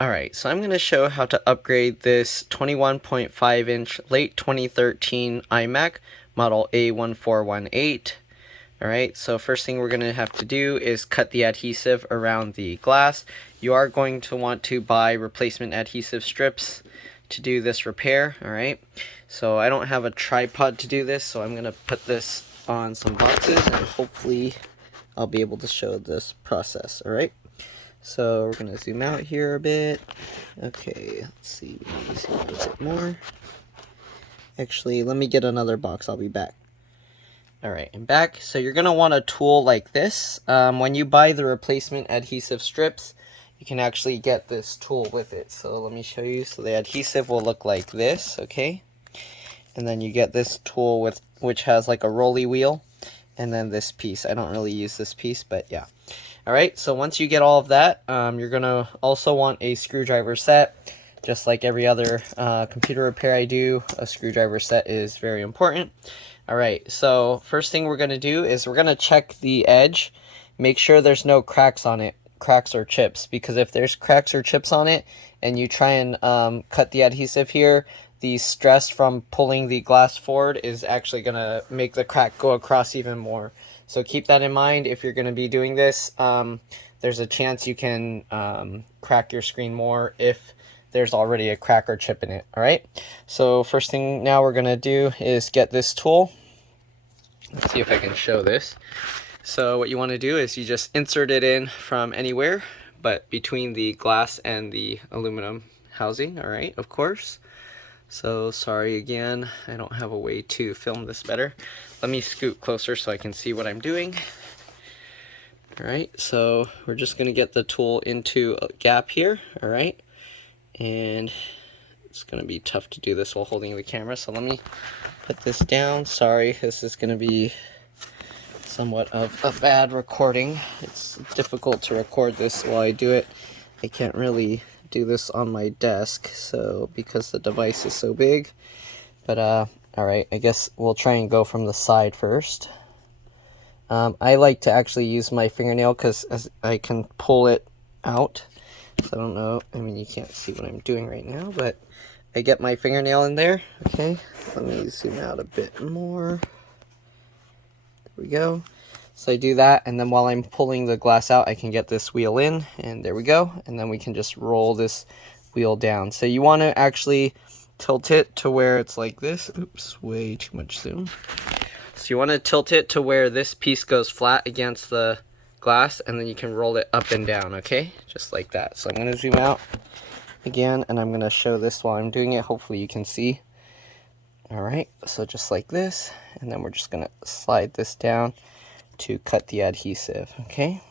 Alright, so I'm going to show how to upgrade this 21.5 inch late 2013 iMac model A1418. Alright, so first thing we're going to have to do is cut the adhesive around the glass. You are going to want to buy replacement adhesive strips to do this repair. Alright, so I don't have a tripod to do this, so I'm going to put this on some boxes and hopefully I'll be able to show this process. Alright. So we're going to zoom out here a bit. Okay, let's see. Let me zoom out a bit more. Actually, let me get another box. I'll be back. Alright, I'm back. So you're going to want a tool like this. When you buy the replacement adhesive strips, you can actually get this tool with it. So let me show you. So the adhesive will look like this, okay? And then you get this tool which has like a rolly wheel. And then this piece. I don't really use this piece, but yeah. Alright, so once you get all of that, you're going to also want a screwdriver set. Just like every other computer repair I do, a screwdriver set is very important. Alright, so first thing we're going to do is we're going to check the edge. Make sure there's no cracks on it, cracks or chips. Because if there's cracks or chips on it, and you try and cut the adhesive here, the stress from pulling the glass forward is actually going to make the crack go across even more. So keep that in mind if you're going to be doing this. There's a chance you can crack your screen more if there's already a crack or chip in it. Alright, so first thing now we're going to do is get this tool. Let's see if I can show this. So what you want to do is you just insert it in from anywhere, but between the glass and the aluminum housing. Alright, of course. So sorry again, I don't have a way to film this better. Let me scoot closer so I can see what I'm doing. Alright, so we're just going to get the tool into a gap here, alright? And it's going to be tough to do this while holding the camera, so let me put this down. Sorry, this is going to be somewhat of a bad recording. It's difficult to record this while I do it. I can't really do this on my desk, so because the device is so big. But alright, I guess we'll try and go from the side first. I like to actually use my fingernail because I can pull it out. So I don't know, I mean you can't see what I'm doing right now, but I get my fingernail in there. Okay, let me zoom out a bit more. There we go. So I do that, and then while I'm pulling the glass out, I can get this wheel in, and there we go. And then we can just roll this wheel down. So you want to actually tilt it to where it's like this. Oops, way too much zoom. So you want to tilt it to where this piece goes flat against the glass, and then you can roll it up and down, okay? Just like that. So I'm going to zoom out again, and I'm going to show this while I'm doing it. Hopefully you can see. Alright, so just like this, and then we're just going to slide this down to cut the adhesive, okay?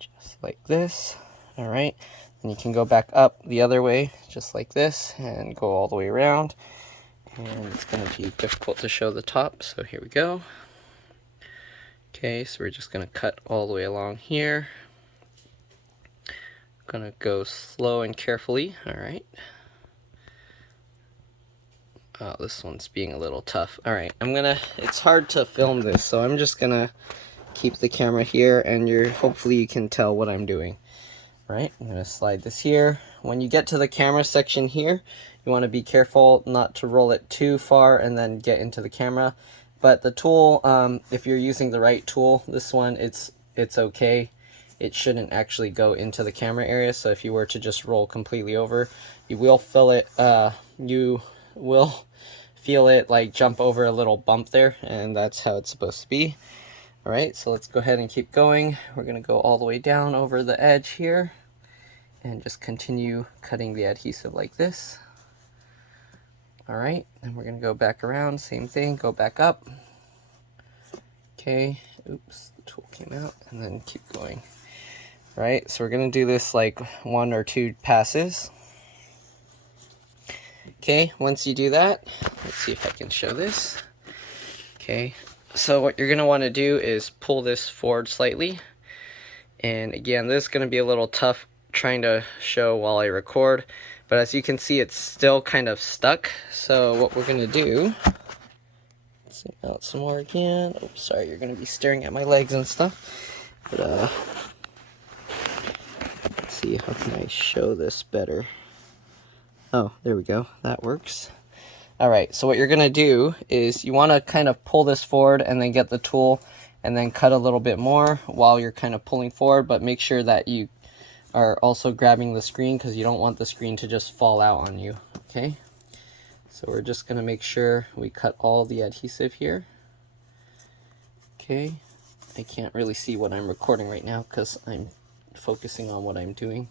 Just like this. Alright, and you can go back up the other way, just like this, and go all the way around. And it's going to be difficult to show the top, so here we go. Okay, so we're just going to cut all the way along here. Going to go slow and carefully, alright. Oh, this one's being a little tough. Alright, it's hard to film this, so I'm just gonna keep the camera here, and hopefully you can tell what I'm doing. Alright, I'm gonna slide this here. When you get to the camera section here, you want to be careful not to roll it too far and then get into the camera. But the tool, if you're using the right tool, this one, it's okay. It shouldn't actually go into the camera area, so if you were to just roll completely over, you will feel it, feel it like jump over a little bump there, and that's how it's supposed to be. Alright, so let's go ahead and keep going. We're going to go all the way down over the edge here and just continue cutting the adhesive like this. Alright, and we're going to go back around, same thing, go back up. Okay, oops, the tool came out, and then keep going. Alright, so we're going to do this like 1 or 2 passes. Okay, once you do that, let's see if I can show this. Okay, so what you're going to want to do is pull this forward slightly. And again, this is going to be a little tough trying to show while I record. But as you can see, it's still kind of stuck. So what we're going to do, zoom out some more again. Oh, sorry, you're going to be staring at my legs and stuff. But let's see, how can I show this better? Oh, there we go, that works. Alright, so what you're going to do is you want to kind of pull this forward and then get the tool and then cut a little bit more while you're kind of pulling forward, but make sure that you are also grabbing the screen because you don't want the screen to just fall out on you, okay? So we're just going to make sure we cut all the adhesive here. Okay, I can't really see what I'm recording right now because I'm focusing on what I'm doing.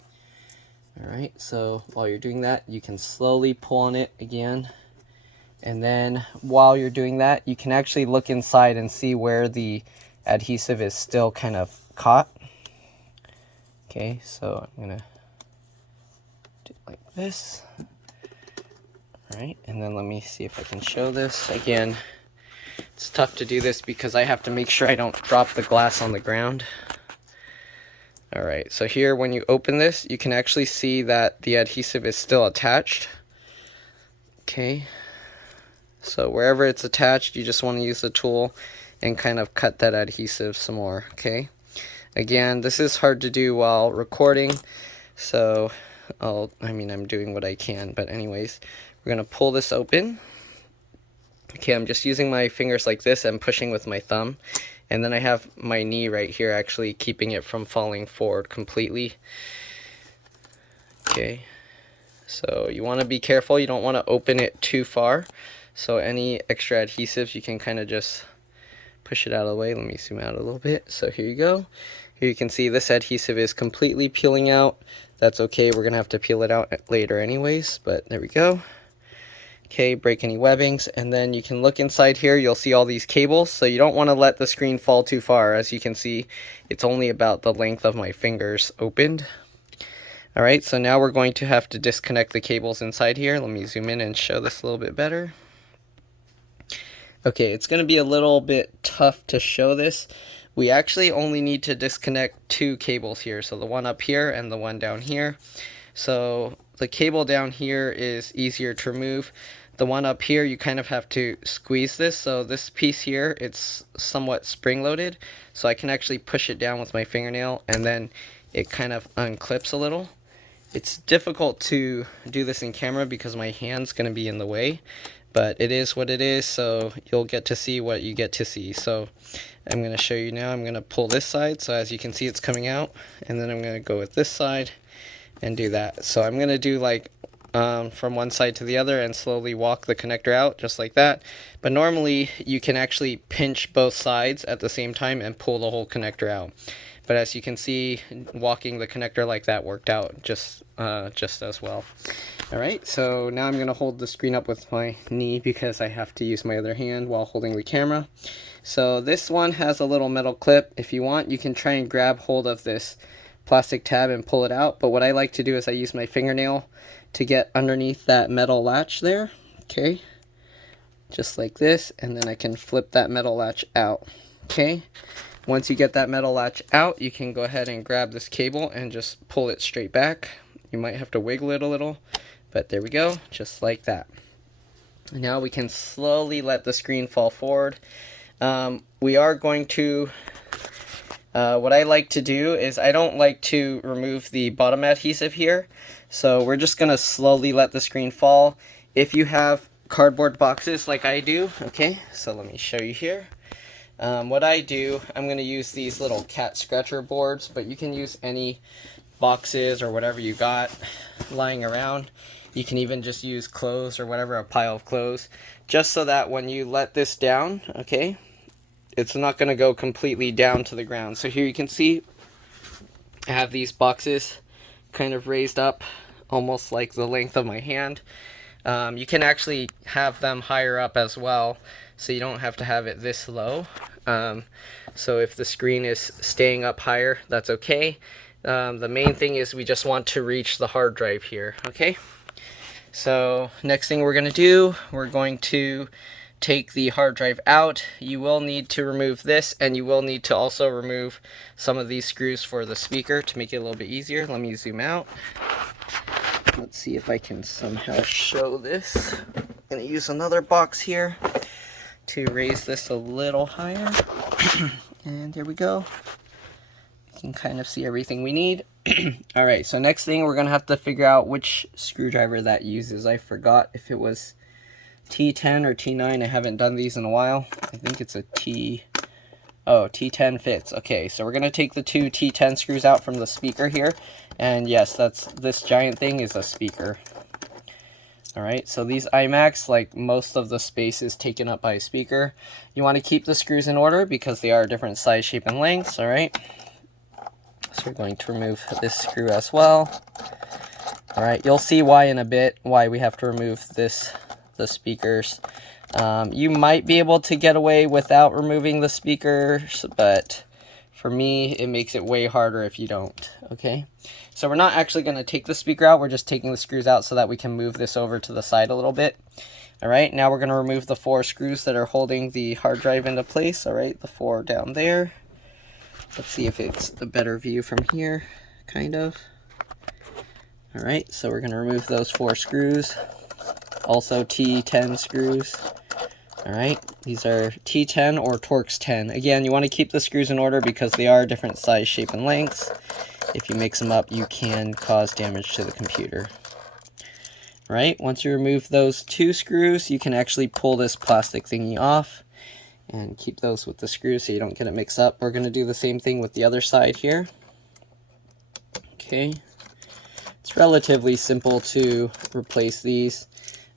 Alright, so while you're doing that, you can slowly pull on it again. And then while you're doing that, you can actually look inside and see where the adhesive is still kind of caught. Okay, so I'm going to do it like this. Alright, and then let me see if I can show this. Again, it's tough to do this because I have to make sure I don't drop the glass on the ground. Alright, so here when you open this, you can actually see that the adhesive is still attached. Okay, so wherever it's attached, you just want to use the tool and kind of cut that adhesive some more, okay? Again, this is hard to do while recording, so I'm doing what I can, but anyways, we're going to pull this open. Okay, I'm just using my fingers like this and pushing with my thumb. And then I have my knee right here actually keeping it from falling forward completely. Okay, so you want to be careful. You don't want to open it too far. So any extra adhesives, you can kind of just push it out of the way. Let me zoom out a little bit. So here you go. Here you can see this adhesive is completely peeling out. That's okay. We're going to have to peel it out later anyways, but there we go. Okay, break any webbings, and then you can look inside here. You'll see all these cables, so you don't want to let the screen fall too far. As you can see, it's only about the length of my fingers opened. Alright, so now we're going to have to disconnect the cables inside here. Let me zoom in and show this a little bit better. Okay, it's going to be a little bit tough to show this. We actually only need to disconnect two cables here, so the one up here and the one down here. So the cable down here is easier to remove. The one up here, you kind of have to squeeze this. So this piece here, it's somewhat spring-loaded. So I can actually push it down with my fingernail, and then it kind of unclips a little. It's difficult to do this in camera because my hand's going to be in the way. But it is what it is, so you'll get to see what you get to see. So I'm going to show you now. I'm going to pull this side. So as you can see, it's coming out. And then I'm going to go with this side and do that. So I'm going to do like from one side to the other and slowly walk the connector out just like that. But normally you can actually pinch both sides at the same time and pull the whole connector out. But as you can see, walking the connector like that worked out just as well. Alright, so now I'm going to hold the screen up with my knee because I have to use my other hand while holding the camera. So this one has a little metal clip. If you want, you can try and grab hold of this plastic tab and pull it out. But what I like to do is I use my fingernail to get underneath that metal latch there. Okay, just like this, and then I can flip that metal latch out. Okay, once you get that metal latch out, you can go ahead and grab this cable and just pull it straight back. You might have to wiggle it a little, but there we go, just like that. Now we can slowly let the screen fall forward. We are going to what I like to do is I don't like to remove the bottom adhesive here, so we're just gonna slowly let the screen fall. If you have cardboard boxes like I do, okay, so let me show you here. What I do, I'm gonna use these little cat scratcher boards, but you can use any boxes or whatever you got lying around. You can even just use clothes or whatever, a pile of clothes, just so that when you let this down, okay, it's not going to go completely down to the ground. So here you can see I have these boxes kind of raised up almost like the length of my hand. You can actually have them higher up as well, so you don't have to have it this low. So if the screen is staying up higher, that's okay. The main thing is we just want to reach the hard drive here, okay? So next thing we're going to do, we're going to take the hard drive out. You will need to remove this, and you will need to also remove some of these screws for the speaker to make it a little bit easier. Let me zoom out. Let's see if I can somehow show this. I'm going to use another box here to raise this a little higher. And there we go. can kind of see everything we need. All right, so next thing we're gonna have to figure out which screwdriver that uses. I forgot if it was T10 or T9. I haven't done these in a while. I think it's a T10 fits. Okay, so we're gonna take the two T10 screws out from the speaker here, and yes, this giant thing is a speaker. All right, so these iMacs, like most of the space is taken up by a speaker. You want to keep the screws in order because they are different size, shape, and lengths. All right, so we're going to remove this screw as well. All right, you'll see why in a bit, why we have to remove the speakers. You might be able to get away without removing the speakers, but for me, it makes it way harder if you don't, okay? So we're not actually going to take the speaker out, we're just taking the screws out so that we can move this over to the side a little bit. All right, now we're going to remove the 4 screws that are holding the hard drive into place, all right? The 4 down there. Let's see if it's a better view from here, kind of. All right, so we're going to remove those 4 screws. Also T10 screws. All right, these are T10 or Torx 10. Again, you want to keep the screws in order because they are different size, shape, and lengths. If you mix them up, you can cause damage to the computer. All right, once you remove those 2 screws, you can actually pull this plastic thingy off and keep those with the screws so you don't get it mixed up. We're going to do the same thing with the other side here. Okay, it's relatively simple to replace these.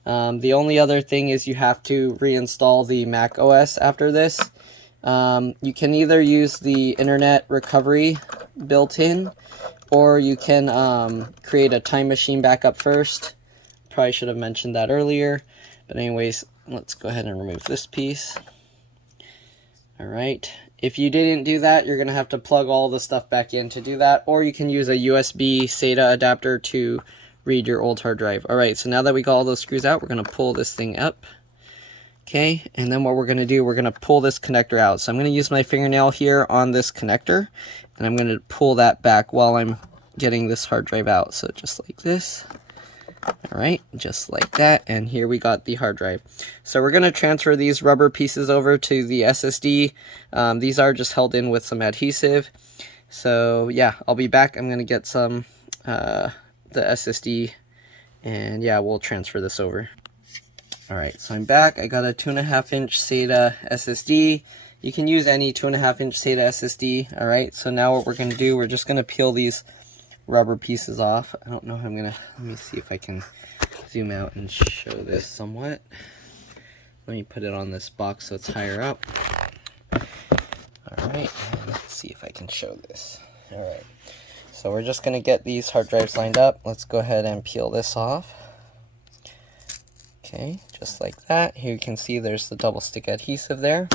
The only other thing is you have to reinstall the Mac OS after this. You can either use the internet recovery built in, or you can create a time machine backup first. Probably should have mentioned that earlier. But anyways, let's go ahead and remove this piece. All right. If you didn't do that, you're going to have to plug all the stuff back in to do that, or you can use a USB SATA adapter to read your old hard drive. All right, so now that we got all those screws out, we're going to pull this thing up. Okay, and then what we're going to do, we're going to pull this connector out. So I'm going to use my fingernail here on this connector, and I'm going to pull that back while I'm getting this hard drive out. So just like this. All right, just like that, and here we got the hard drive. So we're going to transfer these rubber pieces over to the SSD. These are just held in with some adhesive. So yeah, I'll be back. I'm going to get some the SSD, and yeah, we'll transfer this over. All right, so I'm back. I got a 2.5-inch SATA SSD. You can use any 2.5-inch SATA SSD. All right, so now what we're going to do, we're just going to peel these rubber pieces off. I don't know how I'm going to, let me see if I can zoom out and show this somewhat. Let me put it on this box so it's higher up. All right, let's see if I can show this. All right. So we're just going to get these hard drives lined up. Let's go ahead and peel this off. Okay, just like that. Here you can see there's the double stick adhesive there.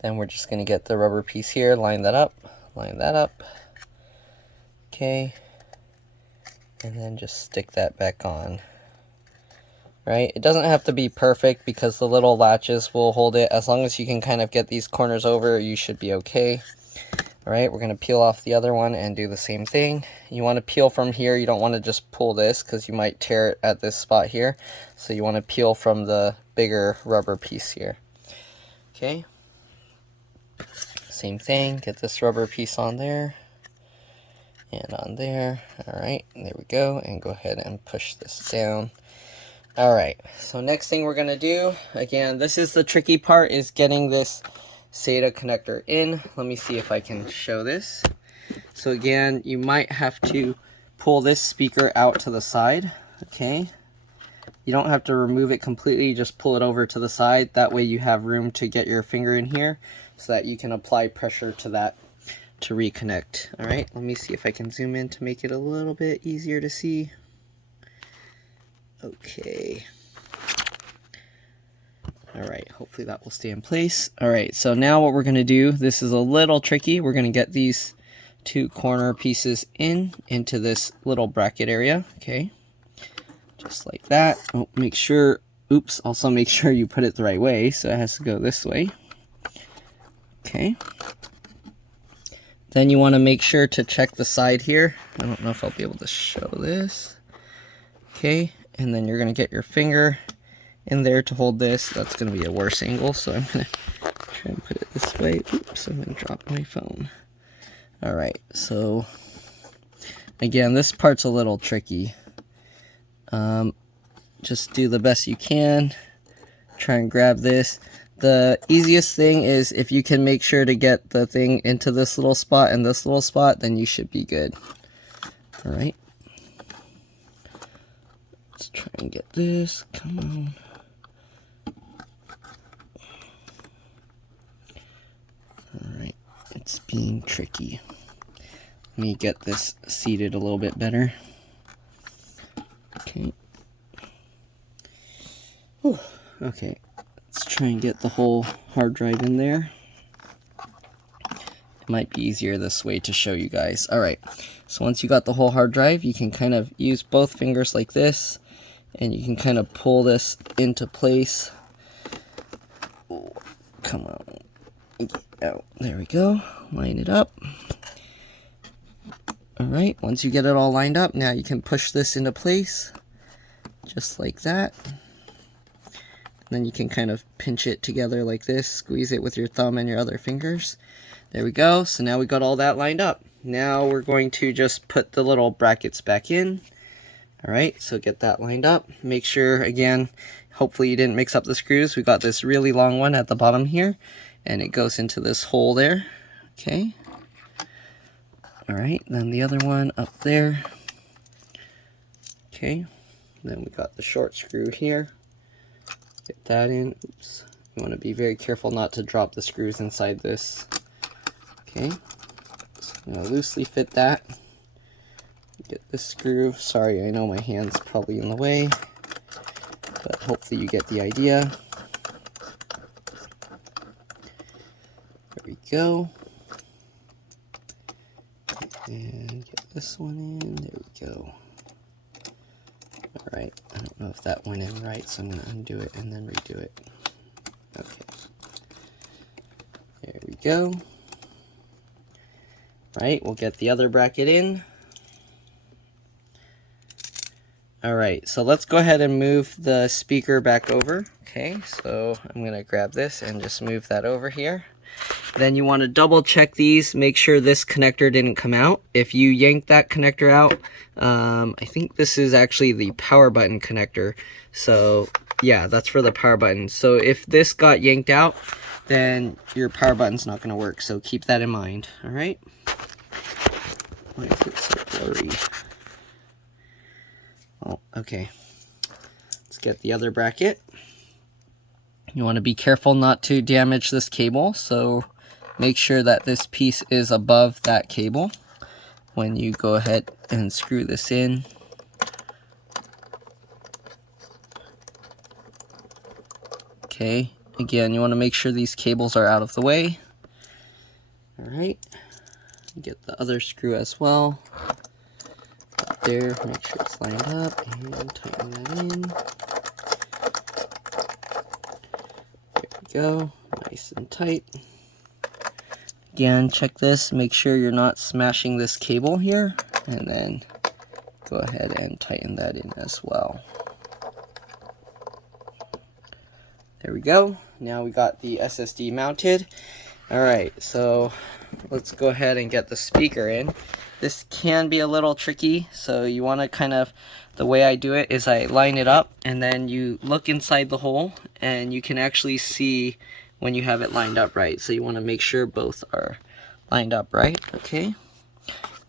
Then we're just going to get the rubber piece here, line that up, okay, and then just stick that back on. Right, it doesn't have to be perfect because the little latches will hold it. As long as you can kind of get these corners over, you should be okay. All right, we're going to peel off the other one and do the same thing. You want to peel from here. You don't want to just pull this because you might tear it at this spot here. So you want to peel from the bigger rubber piece here. Okay. Same thing. Get this rubber piece on there and on there. All right, there we go. And go ahead and push this down. All right, so next thing we're going to do, again, this is the tricky part, is getting this SATA connector in. Let me see if I can show this. So again, you might have to pull this speaker out to the side. Okay, you don't have to remove it completely, just pull it over to the side. That way you have room to get your finger in here so that you can apply pressure to that to reconnect. All right, let me see if I can zoom in to make it a little bit easier to see. Okay. All right, hopefully that will stay in place. All right, so now what we're going to do, this is a little tricky. We're going to get these 2 corner pieces into this little bracket area. Okay, just like that. Oh, make sure, oops, also make sure you put it the right way. So it has to go this way. Okay. Then you want to make sure to check the side here. I don't know if I'll be able to show this. Okay, and then you're going to get your finger in there to hold this. That's going to be a worse angle, so I'm going to try and put it this way. Oops, I'm going to drop my phone. Alright, so again, this part's a little tricky. Just do the best you can. Try and grab this. The easiest thing is if you can make sure to get the thing into this little spot and this little spot, then you should be good. Alright. Let's try and get this. Come on. Alright. It's being tricky. Let me get this seated a little bit better. Okay. Whew. Okay. Let's try and get the whole hard drive in there. It might be easier this way to show you guys. Alright, so once you got the whole hard drive, you can kind of use both fingers like this, and you can kind of pull this into place. Oh, come on. Oh, there we go. Line it up. Alright, once you get it all lined up, now you can push this into place, just like that. Then you can kind of pinch it together like this, squeeze it with your thumb and your other fingers. There we go. So now we got all that lined up. Now we're going to just put the little brackets back in. Alright, so get that lined up. Make sure, again, hopefully you didn't mix up the screws. We got this really long one at the bottom here, and it goes into this hole there. Okay. Alright, then the other one up there. Okay. Then we got the short screw here. Get that in. Oops. You want to be very careful not to drop the screws inside this. Okay. So I'm going to loosely fit that. Get this screw. Sorry, I know my hand's probably in the way, but hopefully you get the idea. There we go. And get this one in. There we go. Alright, I don't know if that went in right, so I'm going to undo it and then redo it. Okay. There we go. Right, we'll get the other bracket in. Alright, so let's go ahead and move the speaker back over. Okay, so I'm going to grab this and just move that over here. Then you want to double check these, make sure this connector didn't come out. If you yank that connector out, I think this is actually the power button connector. So yeah, that's for the power button. So if this got yanked out, then your power button's not going to work. So keep that in mind. All right. Why is it so blurry? Oh, okay. Let's get the other bracket. You want to be careful not to damage this cable, so make sure that this piece is above that cable when you go ahead and screw this in. Okay, again, you want to make sure these cables are out of the way. Alright, get the other screw as well. Up there, make sure it's lined up, and tighten that in. Go nice and tight. Again, check this, make sure you're not smashing this cable here, and then go ahead and tighten that in as well. There we go. Now we got the SSD mounted. Alright, so let's go ahead and get the speaker in. This can be a little tricky, so you want to kind of, the way I do it is I line it up and then you look inside the hole and you can actually see when you have it lined up right. So you want to make sure both are lined up right, okay?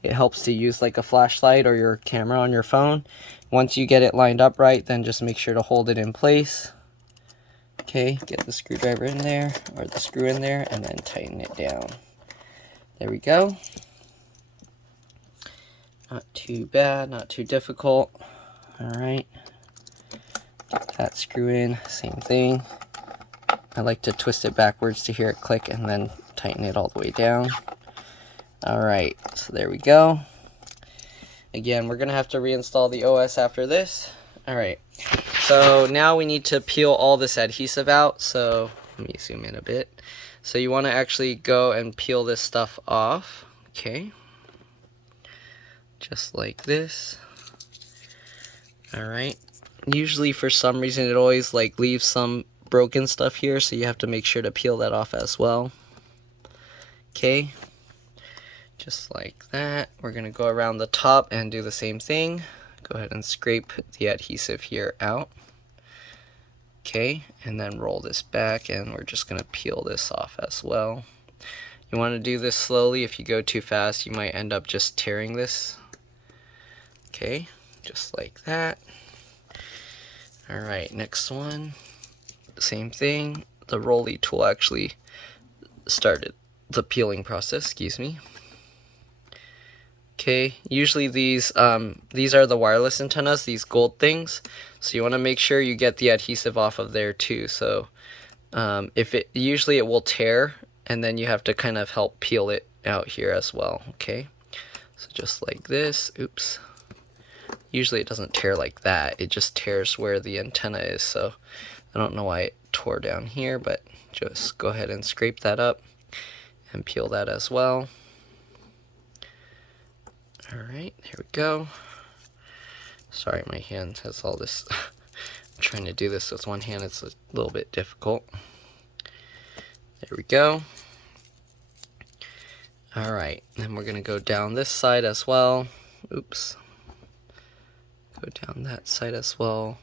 It helps to use like a flashlight or your camera on your phone. Once you get it lined up right, then just make sure to hold it in place. Okay, get the screwdriver in there, or the screw in there, and then tighten it down. There we go. Not too bad, not too difficult. Alright. Get that screw in, same thing. I like to twist it backwards to hear it click and then tighten it all the way down. Alright, so there we go. Again, we're going to have to reinstall the OS after this. Alright, so now we need to peel all this adhesive out. So let me zoom in a bit. So you want to actually go and peel this stuff off. Okay. Just like this. Alright. Usually for some reason it always like leaves some broken stuff here, so you have to make sure to peel that off as well. Okay. Just like that. We're going to go around the top and do the same thing. Go ahead and scrape the adhesive here out. Okay, and then roll this back, and we're just going to peel this off as well. You want to do this slowly. If you go too fast, you might end up just tearing this. Okay, just like that. Alright, next one. Same thing. The rolly tool actually started the peeling process, excuse me. Okay, usually these are the wireless antennas, these gold things. So you want to make sure you get the adhesive off of there too. So usually it will tear, and then you have to kind of help peel it out here as well. Okay, so just like this. Oops. Usually it doesn't tear like that. It just tears where the antenna is. So I don't know why it tore down here, but just go ahead and scrape that up and peel that as well. Alright, here we go. Sorry, my hand has all this. I'm trying to do this with one hand, it's a little bit difficult. There we go. Alright, then we're going to go down this side as well. Oops. Go down that side as well.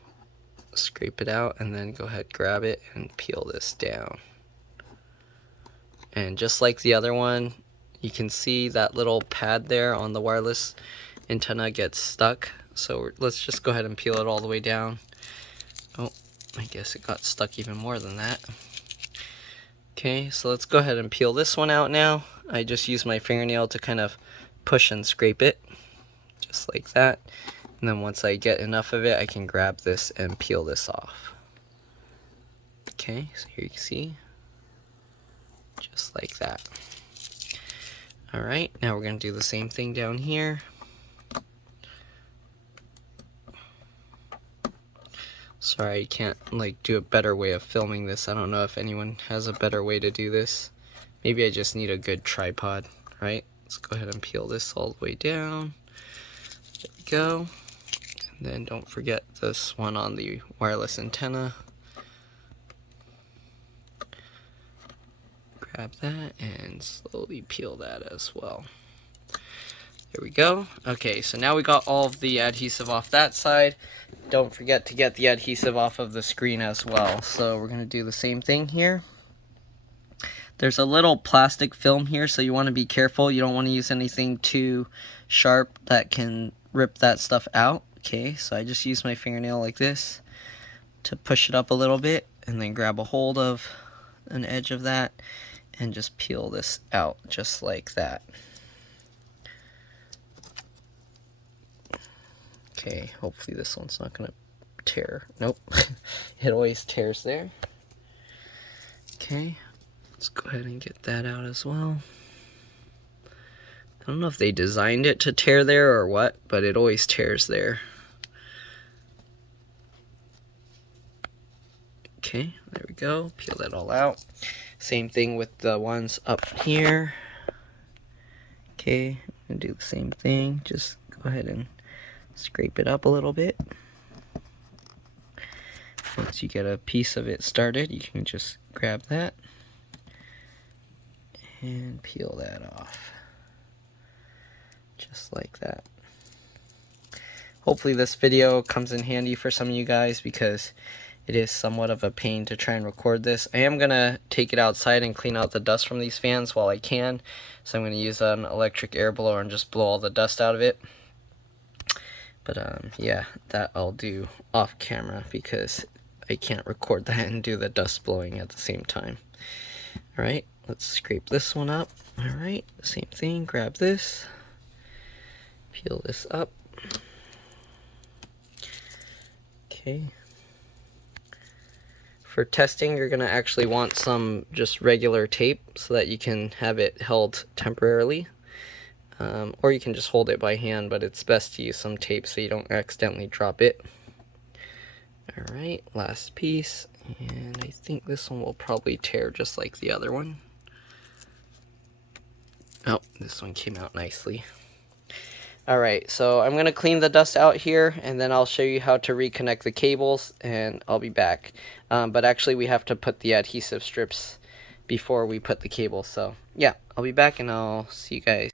Scrape it out, and then go ahead, grab it, and peel this down. And just like the other one, you can see that little pad there on the wireless antenna gets stuck. So let's just go ahead and peel it all the way down. Oh, I guess it got stuck even more than that. Okay, so let's go ahead and peel this one out now. I just use my fingernail to kind of push and scrape it, just like that. And then once I get enough of it, I can grab this and peel this off. Okay, so here you can see, just like that. Alright, now we're going to do the same thing down here. Sorry, I can't do a better way of filming this. I don't know if anyone has a better way to do this. Maybe I just need a good tripod, right? Let's go ahead and peel this all the way down. There we go. And then don't forget this one on the wireless antenna. Grab that and slowly peel that as well. There we go. Okay, so now we got all of the adhesive off that side. Don't forget to get the adhesive off of the screen as well. So we're going to do the same thing here. There's a little plastic film here, so you want to be careful. You don't want to use anything too sharp that can rip that stuff out. Okay, so I just use my fingernail like this to push it up a little bit, and then grab a hold of an edge of that and just peel this out just like that. Okay, hopefully this one's not going to tear. Nope, it always tears there. Okay, let's go ahead and get that out as well. I don't know if they designed it to tear there or what, but it always tears there. Okay, there we go. Peel that all out. Same thing with the ones up here. Okay, I'm going to do the same thing. Just go ahead and scrape it up a little bit. Once you get a piece of it started, you can just grab that and peel that off. Just like that. Hopefully this video comes in handy for some of you guys, because it is somewhat of a pain to try and record this. I am going to take it outside and clean out the dust from these fans while I can. So I'm going to use an electric air blower and just blow all the dust out of it. But yeah, that I'll do off camera, because I can't record that and do the dust blowing at the same time. Alright, let's scrape this one up. Alright, same thing, grab this, peel this up. Okay. For testing, you're going to actually want some just regular tape so that you can have it held temporarily. Or you can just hold it by hand, but it's best to use some tape so you don't accidentally drop it. Alright, last piece. And I think this one will probably tear just like the other one. Oh, this one came out nicely. Alright, so I'm going to clean the dust out here, and then I'll show you how to reconnect the cables, and I'll be back. But actually we have to put the adhesive strips before we put the cable, so yeah, I'll be back and I'll see you guys.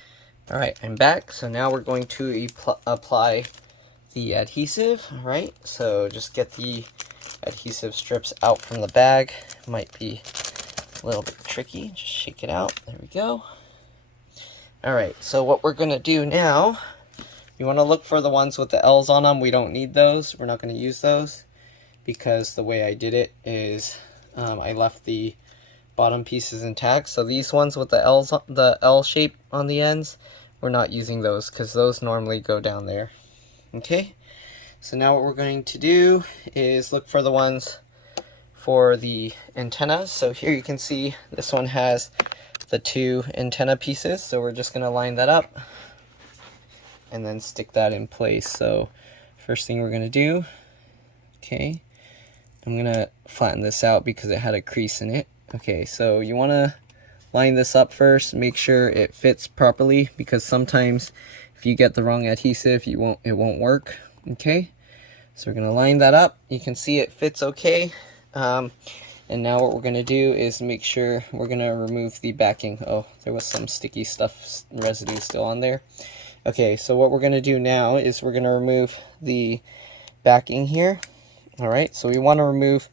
Alright, I'm back. So now we're going to apply the adhesive. Alright, so just get the adhesive strips out from the bag. Might be a little bit tricky. Just shake it out. There we go. Alright, so what we're going to do now, you want to look for the ones with the L's on them. We don't need those. We're not going to use those because the way I did it is I left the bottom pieces intact. So these ones with the L's, the L shape on the ends, we're not using those because those normally go down there. Okay, so now what we're going to do is look for the ones for the antennas. So here you can see this one has the two antenna pieces, so we're just going to line that up and then stick that in place. So first thing we're going to do, okay, I'm going to flatten this out because it had a crease in it. Okay, so you want to line this up first, make sure it fits properly, because sometimes if you get the wrong adhesive, it won't work. Okay, so we're going to line that up. You can see it fits okay. And now what we're going to do is make sure we're going to remove the backing. Oh, there was some sticky stuff, residue still on there. Okay, so what we're going to do now is we're going to remove the backing here. Alright, so we want to remove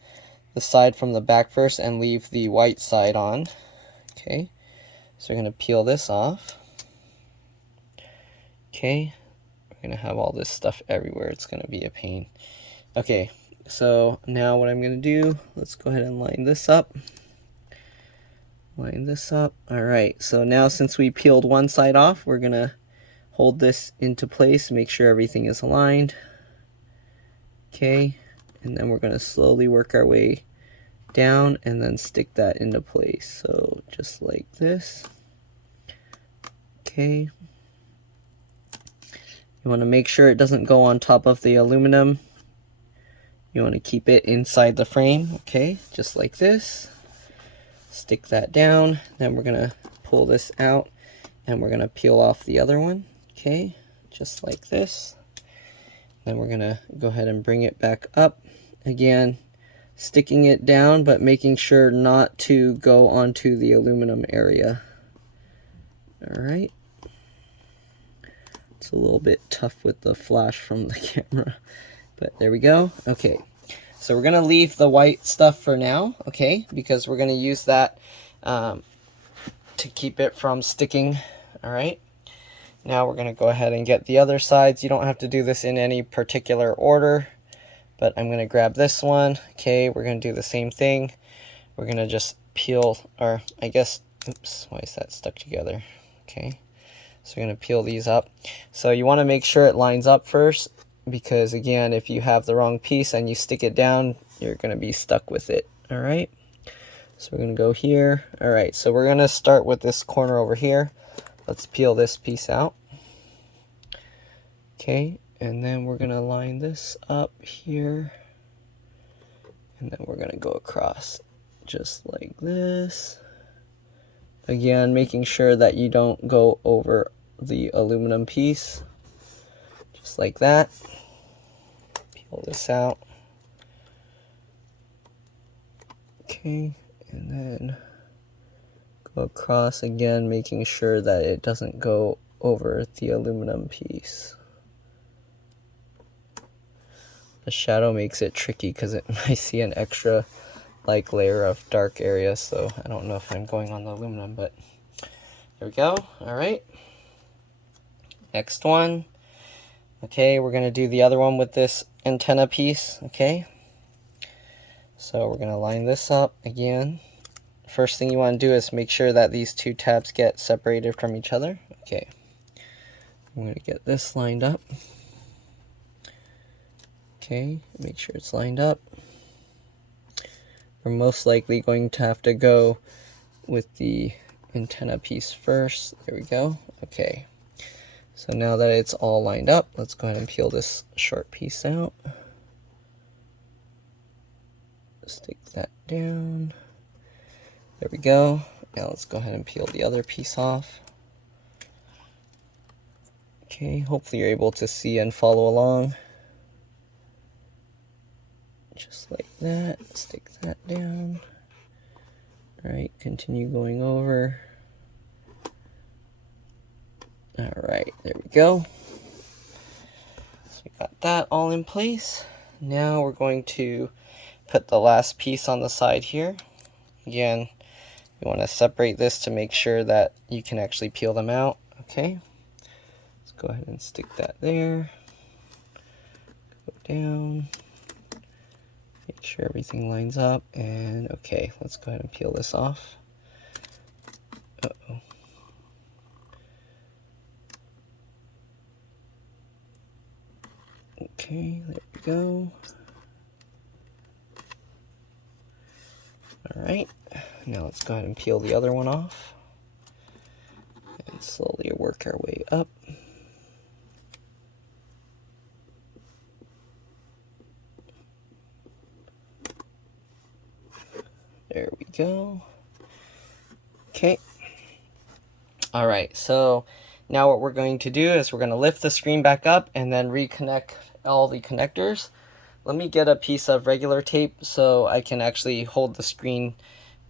the side from the back first and leave the white side on. Okay, so we're going to peel this off. Okay, we're going to have all this stuff everywhere. It's going to be a pain. Okay, so now what I'm going to do, let's go ahead and line this up. Line this up. Alright, so now since we peeled one side off, we're going to hold this into place, make sure everything is aligned. Okay, and then we're going to slowly work our way down and then stick that into place. So just like this. Okay. You want to make sure it doesn't go on top of the aluminum. You want to keep it inside the frame. Okay, just like this. Stick that down. Then we're going to pull this out and we're going to peel off the other one. Okay, just like this. Then we're going to go ahead and bring it back up. Again, sticking it down, but making sure not to go onto the aluminum area. Alright. It's a little bit tough with the flash from the camera, but there we go. Okay, so we're going to leave the white stuff for now, okay, because we're going to use that to keep it from sticking. Alright. Now we're going to go ahead and get the other sides. You don't have to do this in any particular order, but I'm going to grab this one. Okay, we're going to do the same thing. We're going to just peel, or I guess, oops, why is that stuck together? Okay, so we're going to peel these up. So you want to make sure it lines up first, because again, if you have the wrong piece and you stick it down, you're going to be stuck with it. Alright, so we're going to go here. Alright, so we're going to start with this corner over here. Let's peel this piece out. Okay, and then we're going to line this up here. And then we're going to go across just like this. Again, making sure that you don't go over the aluminum piece. Just like that. Peel this out. Okay, and then go across again, making sure that it doesn't go over the aluminum piece. The shadow makes it tricky because I see an extra like layer of dark area, so I don't know if I'm going on the aluminum, but there we go. Alright, next one. Okay, we're going to do the other one with this antenna piece. Okay, so we're going to line this up again. First thing you want to do is make sure that these two tabs get separated from each other. Okay, I'm going to get this lined up. Okay, make sure it's lined up. We're most likely going to have to go with the antenna piece first. There we go. Okay, so now that it's all lined up, let's go ahead and peel this short piece out. Stick that down. There we go. Now let's go ahead and peel the other piece off. Okay, hopefully you're able to see and follow along. Just like that. Stick that down. Alright, continue going over. Alright, there we go. So we got that all in place. Now we're going to put the last piece on the side here. Again, you want to separate this to make sure that you can actually peel them out. Okay, let's go ahead and stick that there. Go down. Make sure everything lines up. And okay, let's go ahead and peel this off. Uh-oh. Okay, there we go. Alright, now let's go ahead and peel the other one off. And slowly work our way up. There we go. Okay. Alright, so now what we're going to do is we're going to lift the screen back up and then reconnect all the connectors. Let me get a piece of regular tape so I can actually hold the screen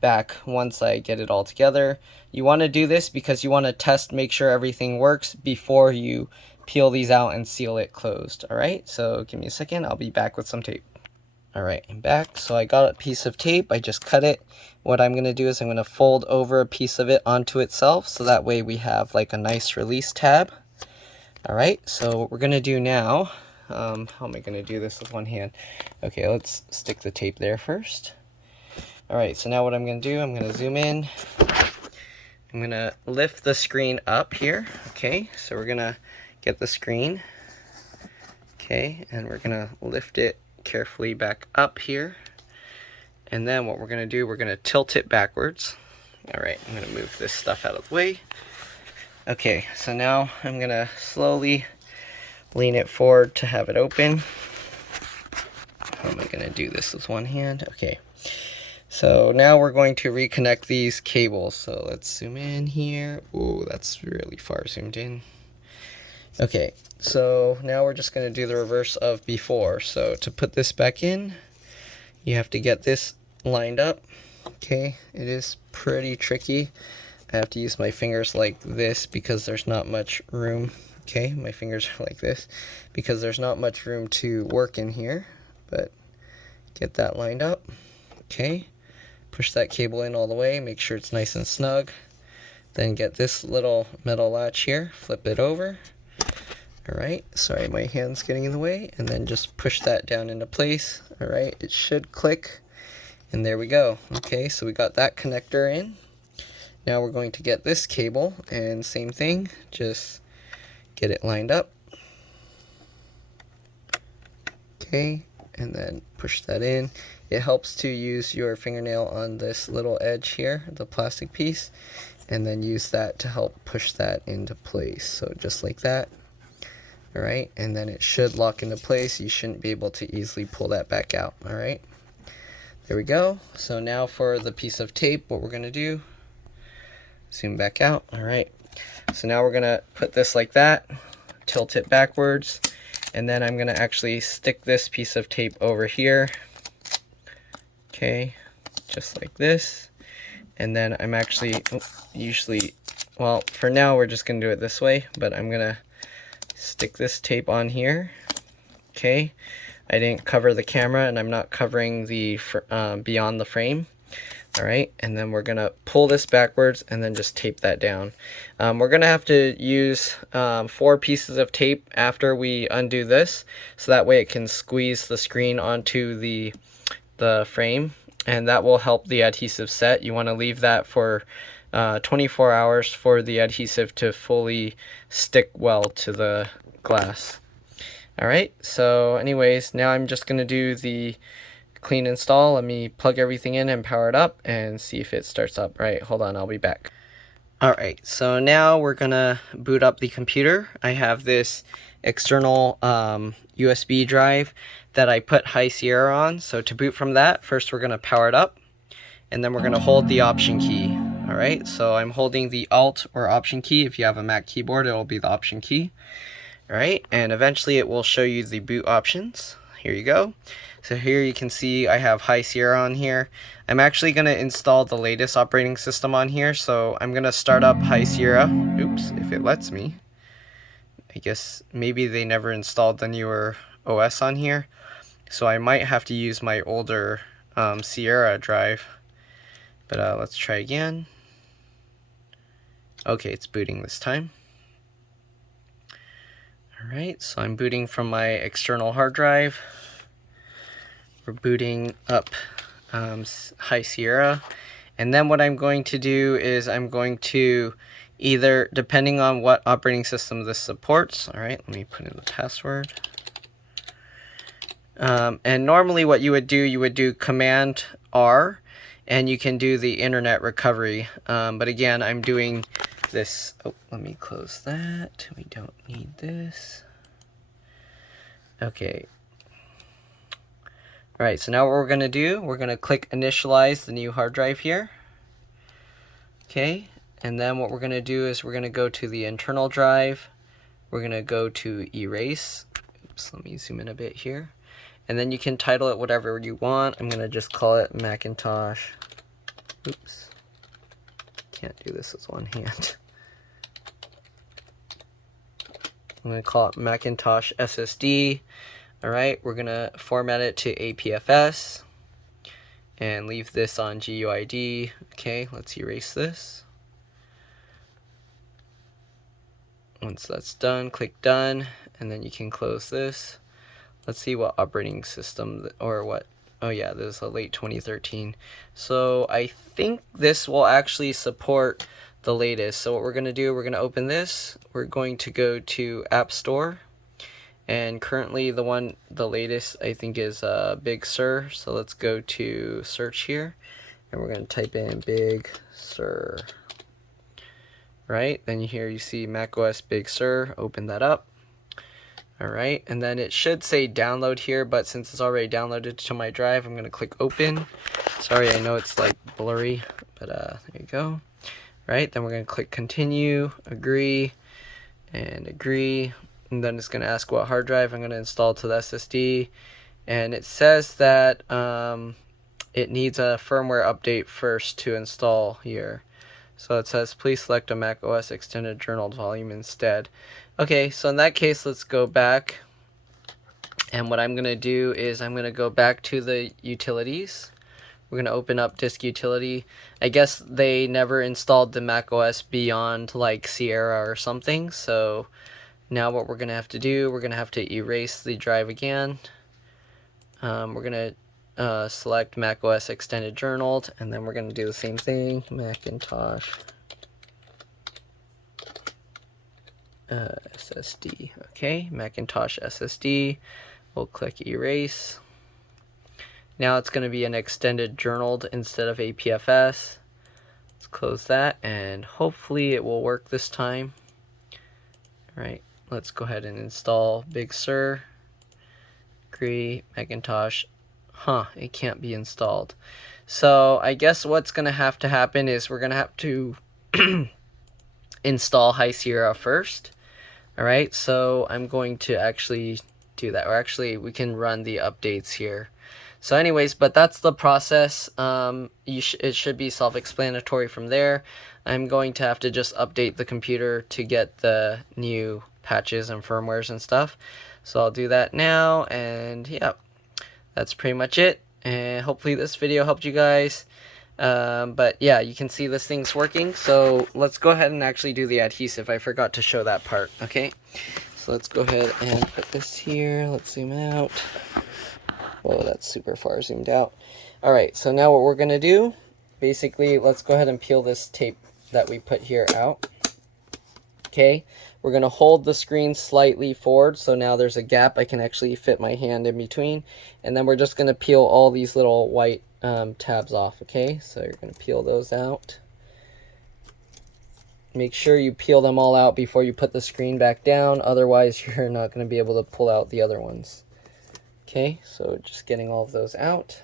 back once I get it all together. You want to do this because you want to test, make sure everything works before you peel these out and seal it closed. Alright, so give me a second, I'll be back with some tape. Alright, I'm back. So I got a piece of tape, I just cut it. What I'm going to do is I'm going to fold over a piece of it onto itself, so that way we have like a nice release tab. Alright, so what we're going to do now, how am I going to do this with one hand? Okay, let's stick the tape there first. Alright, so now what I'm going to do, I'm going to zoom in. I'm going to lift the screen up here. Okay, so we're going to get the screen. Okay, and we're going to lift it carefully back up here. And then what we're going to do, we're going to tilt it backwards. Alright, I'm going to move this stuff out of the way. Okay, so now I'm going to slowly lean it forward to have it open. How am I going to do this with one hand? Okay, so now we're going to reconnect these cables. So let's zoom in here. Ooh, that's really far zoomed in. Okay, so now we're just going to do the reverse of before. So to put this back in, you have to get this lined up. Okay, it is pretty tricky. I have to use my fingers like this because there's not much room. Okay, my fingers are like this because there's not much room to work in here, but get that lined up. Okay, push that cable in all the way, make sure it's nice and snug. Then get this little metal latch here, flip it over. Alright, sorry, my hand's getting in the way, and then just push that down into place. Alright, it should click, and there we go. Okay, so we got that connector in. Now we're going to get this cable, and same thing, just get it lined up. Okay, and then push that in. It helps to use your fingernail on this little edge here, the plastic piece, and then use that to help push that into place. So just like that. Alright, and then it should lock into place. You shouldn't be able to easily pull that back out. Alright, there we go. So now for the piece of tape, what we're going to do, zoom back out. Alright, so now we're going to put this like that, tilt it backwards, and then I'm going to actually stick this piece of tape over here. Okay, just like this. And then I'm actually, usually, well, for now we're just going to do it this way, but I'm going to stick this tape on here. Okay, I didn't cover the camera and I'm not covering the beyond the frame. Alright, and then we're gonna pull this backwards and then just tape that down. We're gonna have to use 4 pieces of tape after we undo this, so that way it can squeeze the screen onto the frame, and that will help the adhesive set. You want to leave that for 24 hours for the adhesive to fully stick well to the glass. Alright, so anyways, now I'm just going to do the clean install. Let me plug everything in and power it up and see if it starts up. Right, hold on, I'll be back. Alright, so now we're going to boot up the computer. I have this external USB drive that I put High Sierra on. So to boot from that, first we're going to power it up, and then we're going to hold the Option key. Alright, so I'm holding the Alt or Option key. If you have a Mac keyboard, it'll be the Option key. Alright, and eventually it will show you the boot options. Here you go. So here you can see I have High Sierra on here. I'm actually going to install the latest operating system on here, so I'm going to start up High Sierra. Oops, if it lets me. I guess maybe they never installed the newer OS on here, so I might have to use my older Sierra drive. But let's try again. Okay, it's booting this time. Alright, so I'm booting from my external hard drive. We're booting up High Sierra. And then what I'm going to do is I'm going to either, depending on what operating system this supports, alright, let me put in the password. And normally what you would do Command R, and you can do the internet recovery. But again, I'm doing this. Oh, let me close that. We don't need this. Okay. All right, so now what we're going to do, we're going to click initialize the new hard drive here. Okay, and then what we're going to do is we're going to go to the internal drive. We're going to go to erase. Oops, let me zoom in a bit here. And then you can title it whatever you want. I'm going to just call it Macintosh. Oops. Can't do this with one hand. I'm going to call it Macintosh SSD. Alright, we're going to format it to APFS. And leave this on GUID. Okay, let's erase this. Once that's done, click done. And then you can close this. Let's see what operating system, or what, oh yeah, this is a late 2013. So I think this will actually support the latest. So what we're going to do, we're going to open this. We're going to go to App Store. And currently the latest I think is Big Sur. So let's go to search here. And we're going to type in Big Sur. Right, then here you see macOS Big Sur. Open that up. Alright, and then it should say download here, but since it's already downloaded to my drive, I'm going to click open. Sorry, I know it's like blurry, but there you go. Right, then we're going to click continue, agree, and agree. And then it's going to ask what hard drive I'm going to install to the SSD. And it says that it needs a firmware update first to install here. So it says, please select a macOS extended journaled volume instead. Okay, so in that case, let's go back. And what I'm going to do is I'm going to go back to the utilities. We're going to open up disk utility. I guess they never installed the macOS beyond like Sierra or something. So now what we're going to have to do, we're going to have to erase the drive again. We're going to select macOS extended journaled, and then we're going to do the same thing, Macintosh SSD. Okay, Macintosh SSD. We'll click erase. Now it's going to be an extended journaled instead of APFS. Let's close that, and hopefully it will work this time. All right, let's go ahead and install Big Sur. Agree, Macintosh. It can't be installed. So I guess what's going to happen is we're going to have to install High Sierra first. Alright, so I'm going to actually do that. Or actually, we can run the updates here. So anyways, but that's the process. It should be self-explanatory from there. I'm going to have to just update the computer to get the new patches and firmwares and stuff. So I'll do that now, and yeah, that's pretty much it. And hopefully this video helped you guys. But yeah, you can see this thing's working. So let's go ahead and actually do the adhesive. I forgot to show that part. Okay, so let's go ahead and put this here. Let's zoom out. Whoa, that's super far zoomed out. All right, so now what we're gonna do, basically, let's go ahead and peel this tape that we put here out. Okay, we're gonna hold the screen slightly forward, so now there's a gap. I can actually fit my hand in between, and then we're just gonna peel all these little white tabs off. Okay, so you're gonna peel those out. Make sure you peel them all out before you put the screen back down, otherwise you're not gonna be able to pull out the other ones. Okay, so just getting all of those out.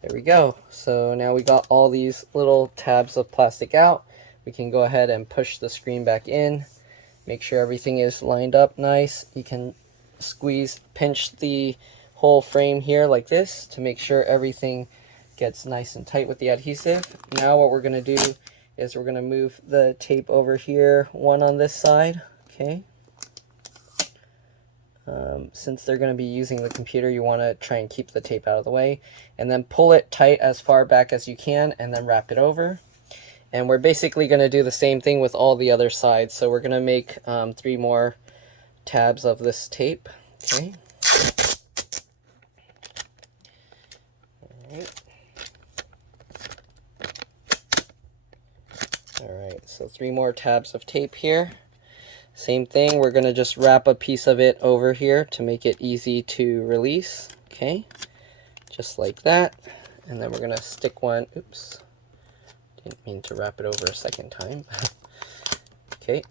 There we go. So now we got all these little tabs of plastic out. We can go ahead and push the screen back in. Make sure everything is lined up nice. You can pinch the whole frame here like this to make sure everything gets nice and tight with the adhesive. Now what we're going to do is we're going to move the tape over here, one on this side. Okay. Since they're going to be using the computer, you want to try and keep the tape out of the way. And then pull it tight as far back as you can, and then wrap it over. And we're basically going to do the same thing with all the other sides. So we're going to make 3 more tabs of this tape. Okay. Alright, so 3 more tabs of tape here. Same thing, we're going to just wrap a piece of it over here to make it easy to release. Okay, just like that. And then we're going to stick one, oops, didn't mean to wrap it over a second time. Okay,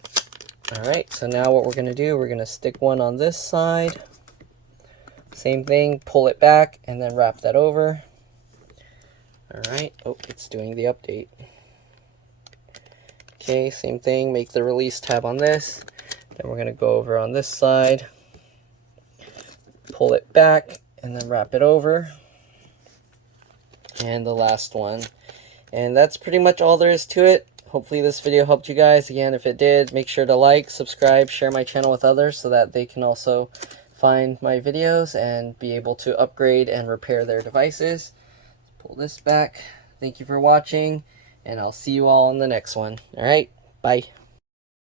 alright, so now what we're going to do, we're going to stick one on this side. Same thing, pull it back and then wrap that over. Alright, oh, it's doing the update. Okay, same thing, make the release tab on this. Then we're going to go over on this side, pull it back, and then wrap it over. And the last one. And that's pretty much all there is to it. Hopefully this video helped you guys. Again, if it did, make sure to like, subscribe, share my channel with others so that they can also find my videos and be able to upgrade and repair their devices. Pull this back. Thank you for watching, and I'll see you all in the next one. Alright, bye.